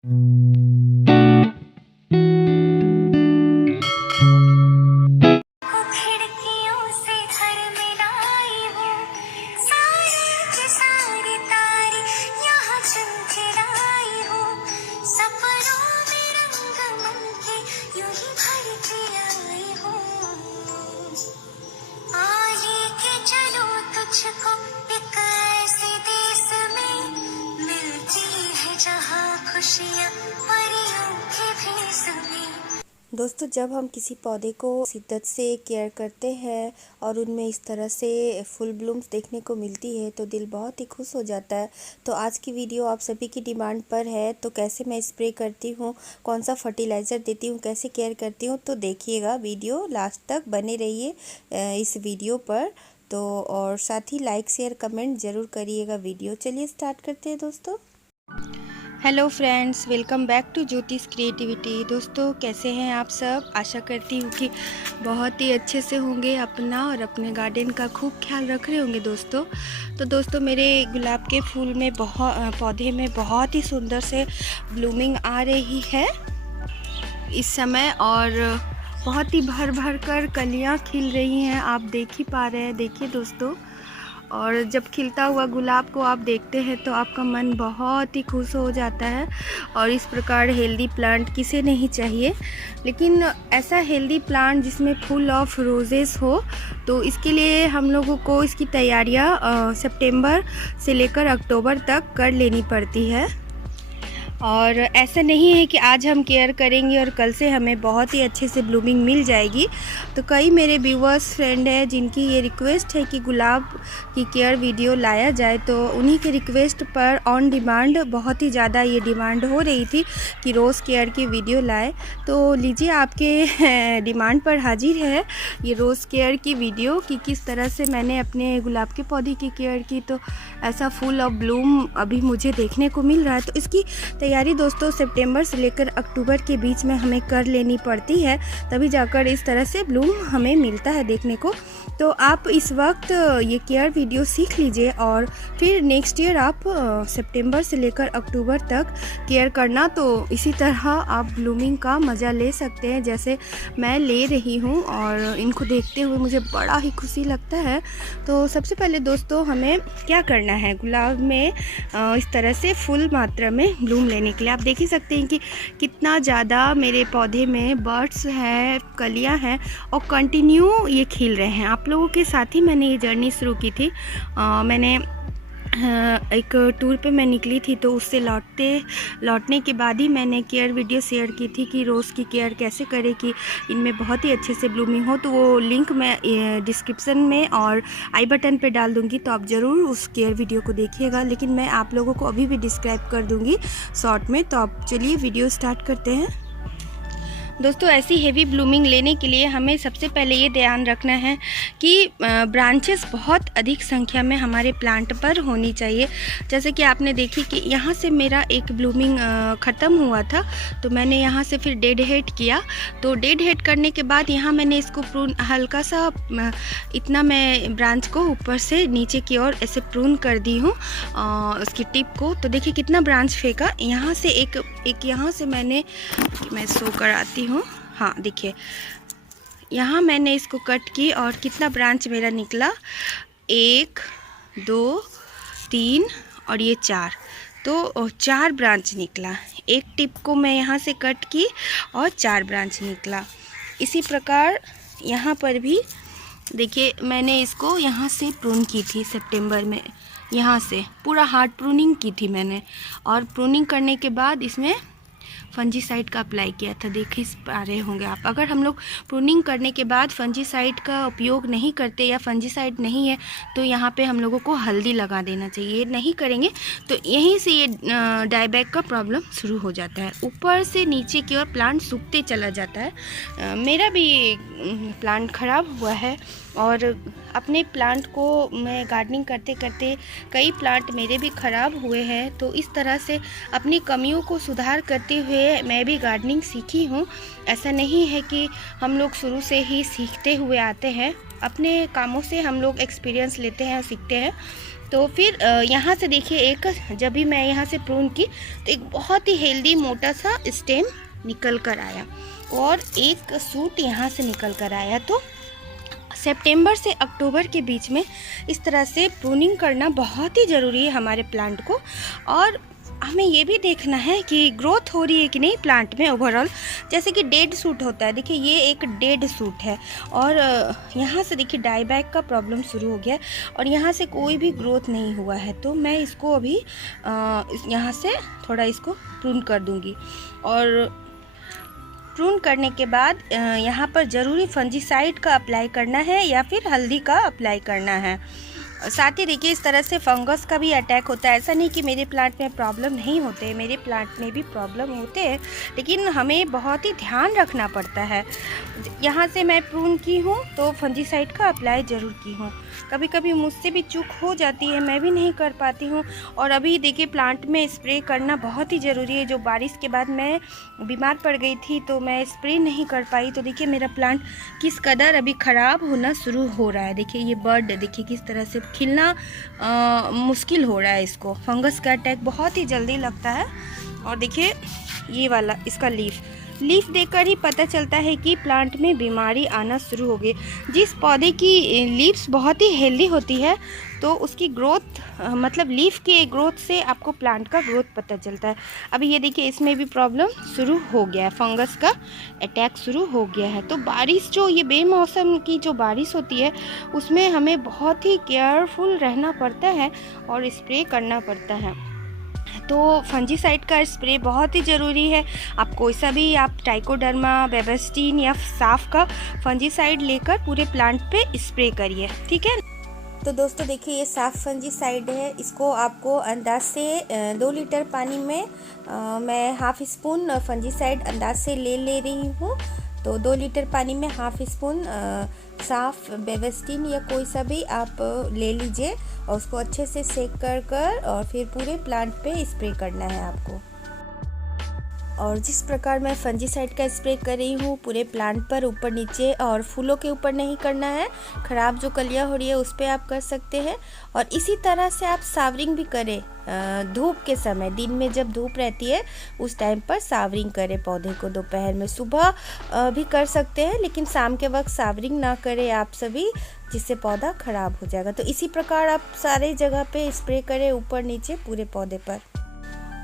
खिड़कियों से घर में लाई हूँ, सारे के सारे तारे यहाँ चमचमाई हूँ, सपनों में रंग मन के यूं ही भर के आई हूँ। आ लेके चलो तुझको एक ऐसे देश में, मिलती है जहाँ खुशियाँ परियों के भेष में। दोस्तों, जब हम किसी पौधे को शिद्दत से केयर करते हैं और उनमें इस तरह से फुल ब्लूम्स देखने को मिलती है तो दिल बहुत ही खुश हो जाता है। तो आज की वीडियो आप सभी की डिमांड पर है, तो कैसे मैं स्प्रे करती हूँ, कौन सा फर्टिलाइज़र देती हूँ, कैसे केयर करती हूँ, तो देखिएगा वीडियो लास्ट तक बने रहिए इस वीडियो पर। तो और साथ ही लाइक शेयर कमेंट ज़रूर करिएगा वीडियो। चलिए स्टार्ट करते हैं दोस्तों। Hello friends, welcome back to Jyotish Creativity. दोस्तों, कैसे हैं आप सब? आशा करती हूँ कि बहुत ही अच्छे से होंगे, अपना और अपने गार्डन का खूब ख्याल रख रहे होंगे दोस्तों। तो दोस्तों, मेरे गुलाब के फूल में पौधे में बहुत ही सुंदर से ब्लूमिंग आ रही है इस समय, और बहुत ही भर भर कर कलियाँ खिल रही हैं। आप देख ही पा रहे हैं, देखिए दोस्तों। और जब खिलता हुआ गुलाब को आप देखते हैं तो आपका मन बहुत ही खुश हो जाता है। और इस प्रकार हेल्दी प्लांट किसे नहीं चाहिए, लेकिन ऐसा हेल्दी प्लांट जिसमें फुल ऑफ रोजेस हो, तो इसके लिए हम लोगों को इसकी तैयारियां सितंबर से लेकर अक्टूबर तक कर लेनी पड़ती है। और ऐसा नहीं है कि आज हम केयर करेंगे और कल से हमें बहुत ही अच्छे से ब्लूमिंग मिल जाएगी। तो कई मेरे व्यूअर्स फ्रेंड हैं जिनकी ये रिक्वेस्ट है कि गुलाब की केयर वीडियो लाया जाए, तो उन्हीं के रिक्वेस्ट पर ऑन डिमांड बहुत ही ज़्यादा ये डिमांड हो रही थी कि रोज़ केयर की वीडियो लाए। तो लीजिए, आपके डिमांड पर हाजिर है ये रोज़ केयर की वीडियो कि किस तरह से मैंने अपने गुलाब के पौधे की केयर की। तो ऐसा फुल ऑफ ब्लूम अभी मुझे देखने को मिल रहा है। तो इसकी तैयारी दोस्तों सितंबर से लेकर अक्टूबर के बीच में हमें कर लेनी पड़ती है, तभी जाकर इस तरह से ब्लूम हमें मिलता है देखने को। तो आप इस वक्त ये केयर वीडियो सीख लीजिए और फिर नेक्स्ट ईयर आप सितंबर से लेकर अक्टूबर तक केयर करना। तो इसी तरह आप ब्लूमिंग का मज़ा ले सकते हैं जैसे मैं ले रही हूँ, और इनको देखते हुए मुझे बड़ा ही खुशी लगता है। तो सबसे पहले दोस्तों, हमें क्या करना है, गुलाब में इस तरह से फुल मात्रा में ब्लूम लेने के लिए आप देख ही सकते हैं कि कितना ज़्यादा मेरे पौधे में बर्ड्स हैं, कलियां हैं और कंटिन्यू ये खिल रहे हैं। आप लोगों के साथ ही मैंने ये जर्नी शुरू की थी। मैंने एक टूर पे मैं निकली थी, तो उससे लौटने के बाद ही मैंने केयर वीडियो शेयर की थी कि रोज़ की केयर कैसे करें कि इनमें बहुत ही अच्छे से ब्लूमिंग हो। तो वो लिंक मैं डिस्क्रिप्शन में और आई बटन पे डाल दूंगी, तो आप ज़रूर उस केयर वीडियो को देखिएगा। लेकिन मैं आप लोगों को अभी भी डिस्क्राइब कर दूंगी शॉर्ट में। तो आप चलिए वीडियो स्टार्ट करते हैं। दोस्तों, ऐसी हेवी ब्लूमिंग लेने के लिए हमें सबसे पहले ये ध्यान रखना है कि ब्रांचेस बहुत अधिक संख्या में हमारे प्लांट पर होनी चाहिए। जैसे कि आपने देखी कि यहाँ से मेरा एक ब्लूमिंग ख़त्म हुआ था, तो मैंने यहाँ से फिर डेड हेड किया। तो डेड हेड करने के बाद यहाँ मैंने इसको प्रून हल्का सा इतना मैं ब्रांच को ऊपर से नीचे की ओर ऐसे प्रून कर दी हूँ उसकी टिप को। तो देखिए कितना ब्रांच फेंका। यहाँ से एक यहाँ से मैं शो कराती हूँ। हाँ देखिए, यहाँ मैंने इसको कट की और कितना ब्रांच मेरा निकला, 1 2 3 और ये 4। तो 4 ब्रांच निकला। एक टिप को मैं यहाँ से कट की और 4 ब्रांच निकला। इसी प्रकार यहाँ पर भी देखिए, मैंने इसको यहाँ से प्रून की थी सितंबर में, यहाँ से पूरा हार्ड प्रूनिंग की थी मैंने। और प्रूनिंग करने के बाद इसमें फंजीसाइड का अप्लाई किया था, देख ही पा रहे होंगे आप। अगर हम लोग प्रूनिंग करने के बाद फंजीसाइड का उपयोग नहीं करते या फंजीसाइड नहीं है, तो यहाँ पे हम लोगों को हल्दी लगा देना चाहिए। नहीं करेंगे तो यहीं से ये डायबैक का प्रॉब्लम शुरू हो जाता है। ऊपर से नीचे की ओर प्लांट सूखते चला जाता है। मेरा भी प्लांट ख़राब हुआ है, और अपने प्लांट को मैं गार्डनिंग करते करते कई प्लांट मेरे भी ख़राब हुए हैं। तो इस तरह से अपनी कमियों को सुधार करते हुए मैं भी गार्डनिंग सीखी हूँ। ऐसा नहीं है कि हम लोग शुरू से ही सीखते हुए आते हैं, अपने कामों से हम लोग एक्सपीरियंस लेते हैं और सीखते हैं। तो फिर यहाँ से देखिए, एक जब भी मैं यहाँ से प्रून की तो एक बहुत ही हेल्दी मोटा सा स्टेम निकल कर आया और एक सूट यहाँ से निकल कर आया। तो सितंबर से अक्टूबर के बीच में इस तरह से प्रूनिंग करना बहुत ही ज़रूरी है हमारे प्लांट को। और हमें ये भी देखना है कि ग्रोथ हो रही है कि नहीं प्लांट में ओवरऑल। जैसे कि डेड सूट होता है, देखिए ये एक डेड सूट है और यहाँ से देखिए डाई बैक का प्रॉब्लम शुरू हो गया और यहाँ से कोई भी ग्रोथ नहीं हुआ है। तो मैं इसको अभी यहाँ से थोड़ा इसको प्रून कर दूँगी और प्रून करने के बाद यहाँ पर ज़रूरी फंजीसाइड का अप्लाई करना है या फिर हल्दी का अप्लाई करना है। साथ ही देखिए इस तरह से फंगस का भी अटैक होता है। ऐसा नहीं कि मेरे प्लांट में प्रॉब्लम नहीं होते, मेरे प्लांट में भी प्रॉब्लम होते हैं, लेकिन हमें बहुत ही ध्यान रखना पड़ता है। यहाँ से मैं प्रून की हूँ तो फंजीसाइड का अप्लाई ज़रूर की हूँ। कभी कभी मुझसे भी चूक हो जाती है, मैं भी नहीं कर पाती हूँ। और अभी देखिए प्लांट में स्प्रे करना बहुत ही ज़रूरी है। जो बारिश के बाद मैं बीमार पड़ गई थी तो मैं स्प्रे नहीं कर पाई। तो देखिए मेरा प्लांट किस कदर अभी ख़राब होना शुरू हो रहा है। देखिए ये बर्ड देखिए किस तरह से खिलना मुश्किल हो रहा है। इसको फंगस का अटैक बहुत ही जल्दी लगता है। और देखिए ये वाला इसका लीफ देखकर ही पता चलता है कि प्लांट में बीमारी आना शुरू हो गई। जिस पौधे की लीव्स बहुत ही हेल्दी होती है तो उसकी ग्रोथ मतलब लीफ के ग्रोथ से आपको प्लांट का ग्रोथ पता चलता है। अभी ये देखिए इसमें भी प्रॉब्लम शुरू हो गया है, फंगस का अटैक शुरू हो गया है। तो बारिश जो ये बेमौसम की जो बारिश होती है उसमें हमें बहुत ही केयरफुल रहना पड़ता है और स्प्रे करना पड़ता है। तो फंजीसाइड का स्प्रे बहुत ही ज़रूरी है। आप कोई सा भी आप ट्राइकोडर्मा, बेबस्टीन या साफ का फंजीसाइड लेकर पूरे प्लांट पे स्प्रे करिए, ठीक है। तो दोस्तों देखिए ये साफ फंजीसाइड है। इसको आपको अंदाज से 2 लीटर पानी में मैं हाफ़ स्पून फंजीसाइड अंदाज से ले रही हूँ। तो 2 लीटर पानी में हाफ़ स्पून साफ बेबस्टीन या कोई सा भी आप ले लीजिए और उसको अच्छे से सेक कर और फिर पूरे प्लांट पे स्प्रे करना है आपको। और जिस प्रकार मैं फंजीसाइड का स्प्रे कर रही हूँ पूरे प्लांट पर, ऊपर नीचे और फूलों के ऊपर नहीं करना है। ख़राब जो कलियाँ हो रही है उस पर आप कर सकते हैं। और इसी तरह से आप सावरिंग भी करें धूप के समय। दिन में जब धूप रहती है उस टाइम पर सावरिंग करें पौधे को। दोपहर में, सुबह भी कर सकते हैं लेकिन शाम के वक्त सावरिंग ना करें आप सभी, जिससे पौधा ख़राब हो जाएगा। तो इसी प्रकार आप सारे जगह पे स्प्रे करें, ऊपर नीचे पूरे पौधे पर।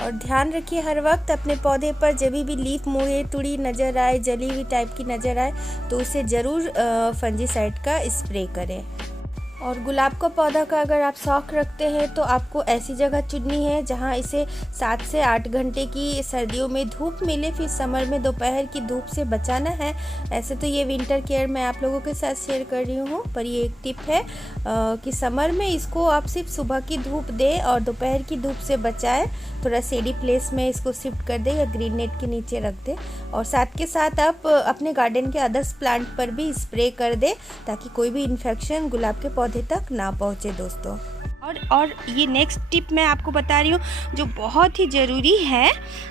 और ध्यान रखिए हर वक्त अपने पौधे पर जब भी लीफ मुड़े टुड़ी नज़र आए, जली हुई टाइप की नज़र आए तो उसे ज़रूर फंजीसाइड का स्प्रे करें। और गुलाब का पौधा का अगर आप शौक़ रखते हैं तो आपको ऐसी जगह चुननी है जहां इसे 7 से 8 घंटे की सर्दियों में धूप मिले, फिर समर में दोपहर की धूप से बचाना है। ऐसे तो ये विंटर केयर मैं आप लोगों के साथ शेयर कर रही हूँ, पर ये एक टिप है कि समर में इसको आप सिर्फ सुबह की धूप दें और दोपहर की धूप से बचाएं। थोड़ा शेडी प्लेस में इसको शिफ्ट कर दें या ग्रीन नेट के नीचे रख दें। और साथ के साथ आप अपने गार्डन के अदर्स प्लांट पर भी स्प्रे कर दें ताकि कोई भी इन्फेक्शन गुलाब के पौधे तक ना पहुंचे दोस्तों। और ये नेक्स्ट टिप मैं आपको बता रही हूँ जो बहुत ही ज़रूरी है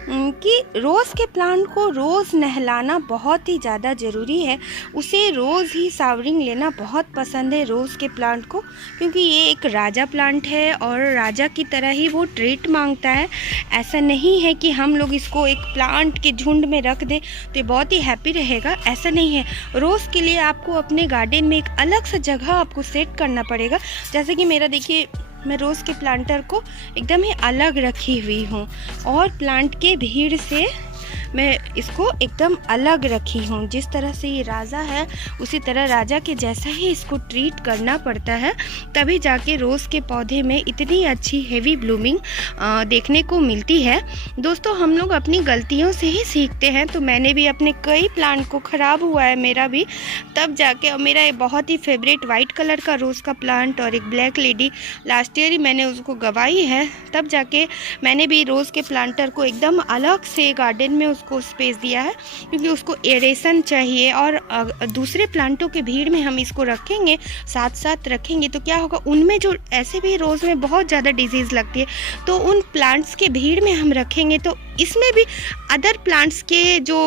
कि रोज़ के प्लांट को रोज़ नहलाना बहुत ही ज़्यादा ज़रूरी है। उसे रोज़ ही सावरिंग लेना बहुत पसंद है रोज़ के प्लांट को, क्योंकि ये एक राजा प्लांट है और राजा की तरह ही वो ट्रीट मांगता है। ऐसा नहीं है कि हम लोग इसको एक प्लांट के झुंड में रख दें तो ये बहुत ही हैप्पी रहेगा, ऐसा नहीं है। रोज़ के लिए आपको अपने गार्डन में एक अलग सा जगह आपको सेट करना पड़ेगा। जैसे कि मेरा देखिए मैं रोज़ के प्लांटर को एकदम ही अलग रखी हुई हूँ और प्लांट के भीड़ से मैं इसको एकदम अलग रखी हूँ। जिस तरह से ये राजा है उसी तरह राजा के जैसा ही इसको ट्रीट करना पड़ता है, तभी जाके रोज़ के पौधे में इतनी अच्छी हेवी ब्लूमिंग देखने को मिलती है। दोस्तों हम लोग अपनी गलतियों से ही सीखते हैं। तो मैंने भी अपने कई प्लांट को ख़राब हुआ है मेरा भी, तब जाके मेरा एक बहुत ही फेवरेट वाइट कलर का रोज़ का प्लांट और एक ब्लैक लेडी लास्ट ईयर ही मैंने उसको गंवाई है, तब जाके मैंने भी रोज़ के प्लांटर को एकदम अलग से गार्डन में उसको स्पेस दिया है, क्योंकि उसको एरेशन चाहिए। और दूसरे प्लांटों के भीड़ में हम इसको रखेंगे, साथ साथ रखेंगे तो क्या होगा, उनमें जो ऐसे भी रोज़ में बहुत ज़्यादा डिजीज़ लगती है तो उन प्लांट्स के भीड़ में हम रखेंगे तो इसमें भी अदर प्लांट्स के जो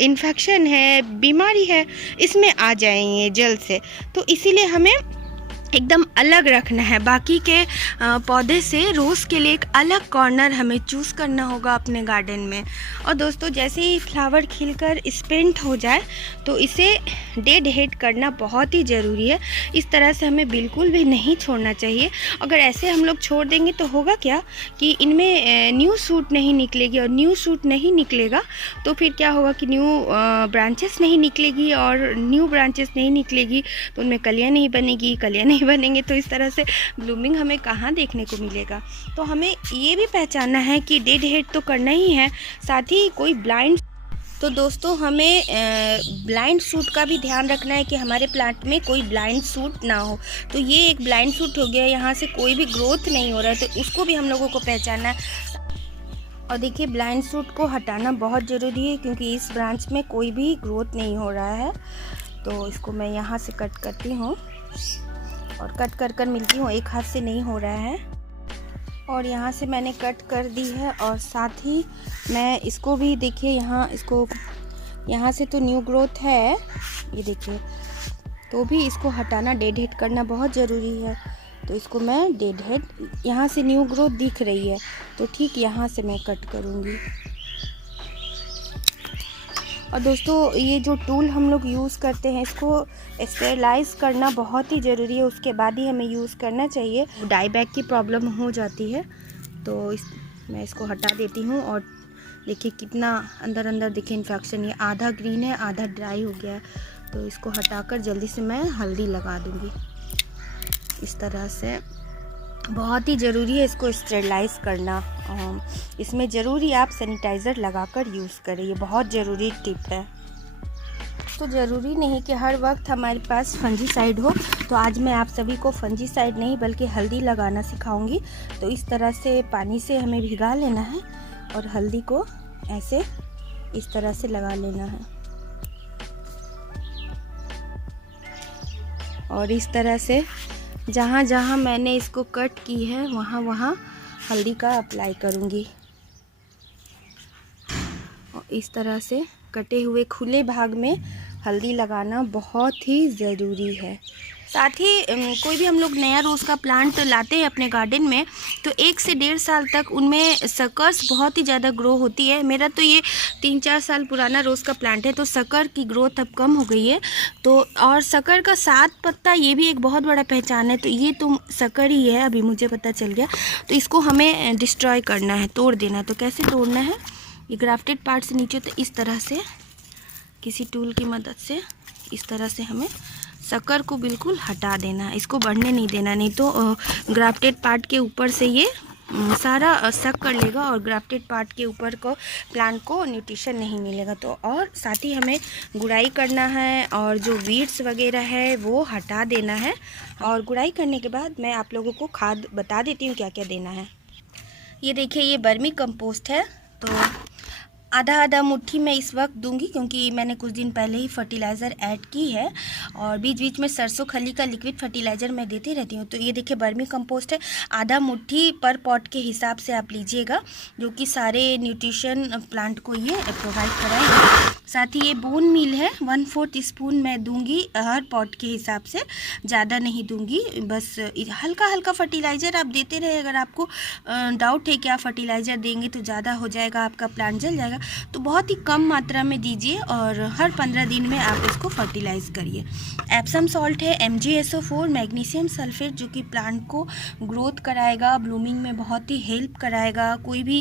इन्फेक्शन है, बीमारी है, इसमें आ जाएंगे जल्द से। तो इसीलिए हमें एकदम अलग रखना है बाकी के पौधे से। रोज़ के लिए एक अलग कॉर्नर हमें चूज़ करना होगा अपने गार्डन में। और दोस्तों जैसे ही फ्लावर खिलकर स्पेंट हो जाए तो इसे डेड हेड करना बहुत ही ज़रूरी है। इस तरह से हमें बिल्कुल भी नहीं छोड़ना चाहिए। अगर ऐसे हम लोग छोड़ देंगे तो होगा क्या कि इनमें न्यू शूट नहीं निकलेगी, और न्यू शूट नहीं निकलेगा तो फिर क्या होगा कि न्यू ब्रांचेस नहीं निकलेगी, और न्यू ब्रांचेस नहीं निकलेगी तो उनमें कलियाँ नहीं बनेगी, कलियाँ नहीं बनेंगे तो इस तरह से ब्लूमिंग हमें कहाँ देखने को मिलेगा। तो हमें ये भी पहचानना है कि डेड हेड तो करना ही है, साथ ही कोई ब्लाइंड। तो दोस्तों हमें ब्लाइंड शूट का भी ध्यान रखना है कि हमारे प्लांट में कोई ब्लाइंड शूट ना हो। तो ये एक ब्लाइंड शूट हो गया, यहाँ से कोई भी ग्रोथ नहीं हो रहा है, तो उसको भी हम लोगों को पहचानना है। और देखिए ब्लाइंड शूट को हटाना बहुत ज़रूरी है क्योंकि इस ब्रांच में कोई भी ग्रोथ नहीं हो रहा है। तो इसको मैं यहाँ से कट करती हूँ और कट कर मिलती हूँ, एक हाथ से नहीं हो रहा है। और यहाँ से मैंने कट कर दी है, और साथ ही मैं इसको भी देखिए यहाँ से तो न्यू ग्रोथ है, ये देखिए, तो भी इसको हटाना, डेड हेड करना बहुत ज़रूरी है। तो इसको मैं डेड हेड, यहाँ से न्यू ग्रोथ दिख रही है तो ठीक यहाँ से मैं कट करूँगी। और दोस्तों ये जो टूल हम लोग यूज़ करते हैं इसको स्टेरलाइज करना बहुत ही ज़रूरी है, उसके बाद ही हमें यूज़ करना चाहिए। डाई बैक की प्रॉब्लम हो जाती है तो मैं इसको हटा देती हूँ। और देखिए कितना अंदर अंदर देखिए इन्फेक्शन, ये आधा ग्रीन है आधा ड्राई हो गया है। तो इसको हटाकर जल्दी से मैं हल्दी लगा दूँगी। इस तरह से बहुत ही ज़रूरी है इसको स्टेरलाइज करना। इसमें ज़रूरी आप सैनिटाइज़र लगाकर यूज़ करें, ये बहुत ज़रूरी टिप है। तो ज़रूरी नहीं कि हर वक्त हमारे पास फंजीसाइड हो, तो आज मैं आप सभी को फंजीसाइड नहीं बल्कि हल्दी लगाना सिखाऊंगी। तो इस तरह से पानी से हमें भिगा लेना है और हल्दी को ऐसे इस तरह से लगा लेना है, और इस तरह से जहाँ जहाँ मैंने इसको कट की है वहाँ वहाँ हल्दी का अप्लाई करूँगी। और इस तरह से कटे हुए खुले भाग में हल्दी लगाना बहुत ही ज़रूरी है। साथ ही कोई भी हम लोग नया रोज़ का प्लांट लाते हैं अपने गार्डन में तो 1 से 1.5 साल तक उनमें शक्कर्स बहुत ही ज़्यादा ग्रो होती है। मेरा तो ये 3-4 साल पुराना रोज़ का प्लांट है, तो शक्कर की ग्रोथ अब कम हो गई है। तो और शक्कर का 7 पत्ता, ये भी एक बहुत बड़ा पहचान है। तो ये तो शक्कर ही है, अभी मुझे पता चल गया। तो इसको हमें डिस्ट्रॉय करना है, तोड़ देना है। तो कैसे तोड़ना है, ये ग्राफ्टेड पार्ट से नीचे, तो इस तरह से किसी टूल की मदद से इस तरह से हमें शक्कर को बिल्कुल हटा देना, इसको बढ़ने नहीं देना, नहीं तो ग्राफ्टेड पार्ट के ऊपर से ये सारा सक कर लेगा और ग्राफ्टेड पार्ट के ऊपर को प्लांट को न्यूट्रिशन नहीं मिलेगा। तो और साथ ही हमें गुड़ाई करना है और जो वीड्स वगैरह है वो हटा देना है। और गुड़ाई करने के बाद मैं आप लोगों को खाद बता देती हूँ क्या क्या देना है। ये देखिए, ये वर्मी कंपोस्ट है, तो आधा मुट्ठी मैं इस वक्त दूंगी क्योंकि मैंने कुछ दिन पहले ही फर्टिलाइज़र ऐड की है, और बीच बीच में सरसों खली का लिक्विड फर्टिलाइज़र मैं देती रहती हूँ। तो ये देखिए वर्मी कंपोस्ट है, आधा मुट्ठी पर पॉट के हिसाब से आप लीजिएगा, जो कि सारे न्यूट्रिशन प्लांट को ये प्रोवाइड कराएगा। साथ ही ये बोन मील है, 1/4 स्पून मैं दूंगी हर पॉट के हिसाब से, ज़्यादा नहीं दूंगी। बस हल्का हल्का फर्टिलाइज़र आप देते रहे। अगर आपको डाउट है कि आप फर्टिलाइज़र देंगे तो ज़्यादा हो जाएगा, आपका प्लांट जल जाएगा, तो बहुत ही कम मात्रा में दीजिए और हर 15 दिन में आप इसको फर्टिलाइज़ करिए। एप्सम सॉल्ट है, MgSO4 मैग्नीशियम सल्फेट, जो कि प्लांट को ग्रोथ कराएगा, ब्लूमिंग में बहुत ही हेल्प कराएगा, कोई भी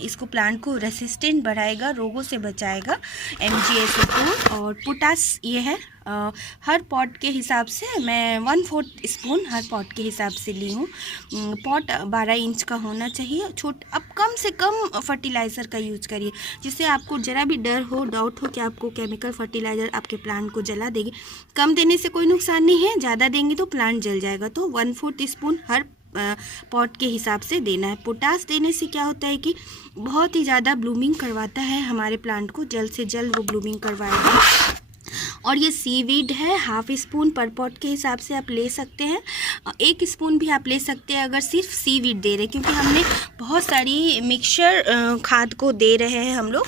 इसको प्लांट को रेसिस्टेंट बढ़ाएगा, रोगों से बचाएगा, MgSO4। और पोटास ये है, हर पॉट के हिसाब से मैं 1/4 स्पून हर पॉट के हिसाब से ली हूँ। पॉट 12 इंच का होना चाहिए। अब कम से कम फर्टिलाइज़र का यूज करिए, जिससे आपको ज़रा भी डर हो, डाउट हो कि आपको केमिकल फर्टिलाइज़र आपके प्लांट को जला देगी। कम देने से कोई नुकसान नहीं है, ज़्यादा देंगे तो प्लांट जल जाएगा। तो 1/4 स्पून हर पॉट के हिसाब से देना है। पोटास देने से क्या होता है कि बहुत ही ज़्यादा ब्लूमिंग करवाता है हमारे प्लांट को, जल्द से जल्द वो ब्लूमिंग करवाएगा। और ये सीवीड है, 1/2 स्पून पर पॉट के हिसाब से आप ले सकते हैं, 1 स्पून भी आप ले सकते हैं अगर सिर्फ सीवीड दे रहे हैं, क्योंकि हमने बहुत सारी मिक्सचर खाद को दे रहे हैं हम लोग,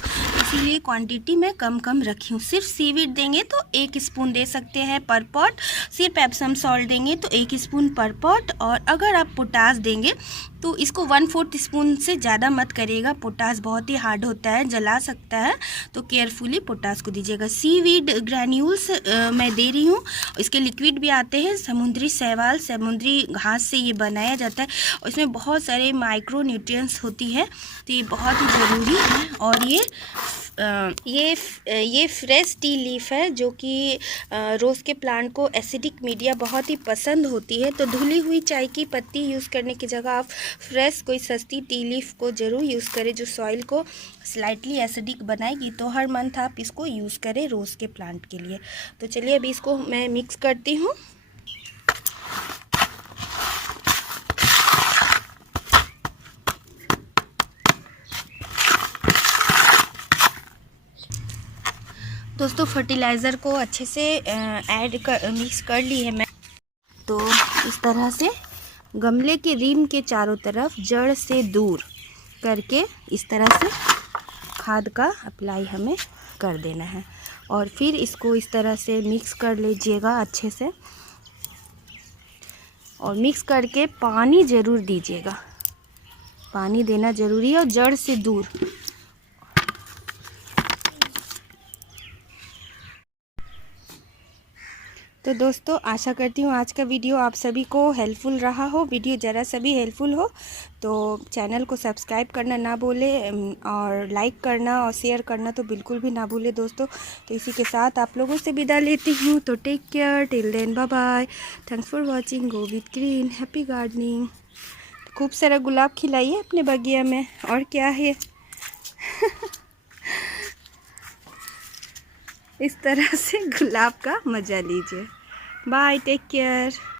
इसीलिए क्वांटिटी मैं कम रखी हूँ। सिर्फ सीवीड देंगे तो 1 स्पून दे सकते हैं पर पॉट, सिर्फ एप्सम सॉल्ट देंगे तो 1 स्पून पर पॉट, और अगर आप पोटास देंगे तो इसको 1/4 स्पून से ज़्यादा मत करिएगा। पोटास बहुत ही हार्ड होता है, जला सकता है, तो केयरफुली पोटास को दीजिएगा। सीवीड ग्रैन्यूल्स मैं दे रही हूँ। इसके लिक्विड भी आते हैं, समुद्री शैवाल, समुद्री घास से ये बनाया जाता है और इसमें बहुत सारे माइक्रो न्यूट्रिएंट्स होती है, तो ये बहुत ही ज़रूरी है। और ये फ्रेश टी लीफ है जो कि रोज़ के प्लांट को एसिडिक मीडिया बहुत ही पसंद होती है, तो धुली हुई चाय की पत्ती यूज़ करने की जगह आप फ्रेश कोई सस्ती टी लीफ को ज़रूर यूज़ करें जो सॉइल को स्लाइटली एसिडिक बनाएगी। तो हर मंथ आप इसको यूज़ करें रोज़ के प्लांट के लिए। तो चलिए अभी इसको मैं मिक्स करती हूँ। दोस्तों फर्टिलाइज़र को अच्छे से मिक्स कर ली है मैं। तो इस तरह से गमले के रिम के चारों तरफ जड़ से दूर करके इस तरह से खाद का अप्लाई हमें कर देना है, और फिर इसको इस तरह से मिक्स कर लीजिएगा अच्छे से, और मिक्स करके पानी ज़रूर दीजिएगा। पानी देना ज़रूरी है और जड़ से दूर। तो दोस्तों आशा करती हूँ आज का वीडियो आप सभी को हेल्पफुल रहा हो। वीडियो ज़रा सा भी हेल्पफुल हो तो चैनल को सब्सक्राइब करना ना भूलें, और लाइक करना और शेयर करना तो बिल्कुल भी ना भूलें दोस्तों। तो इसी के साथ आप लोगों से विदा लेती हूँ। तो take care, till then, bye bye, thanks for watching, go with green, happy gardening. खूब सारा गुलाब खिलाइए अपने बगिया में, और क्या है। इस तरह से गुलाब का मज़ा लीजिए। Bye, take care.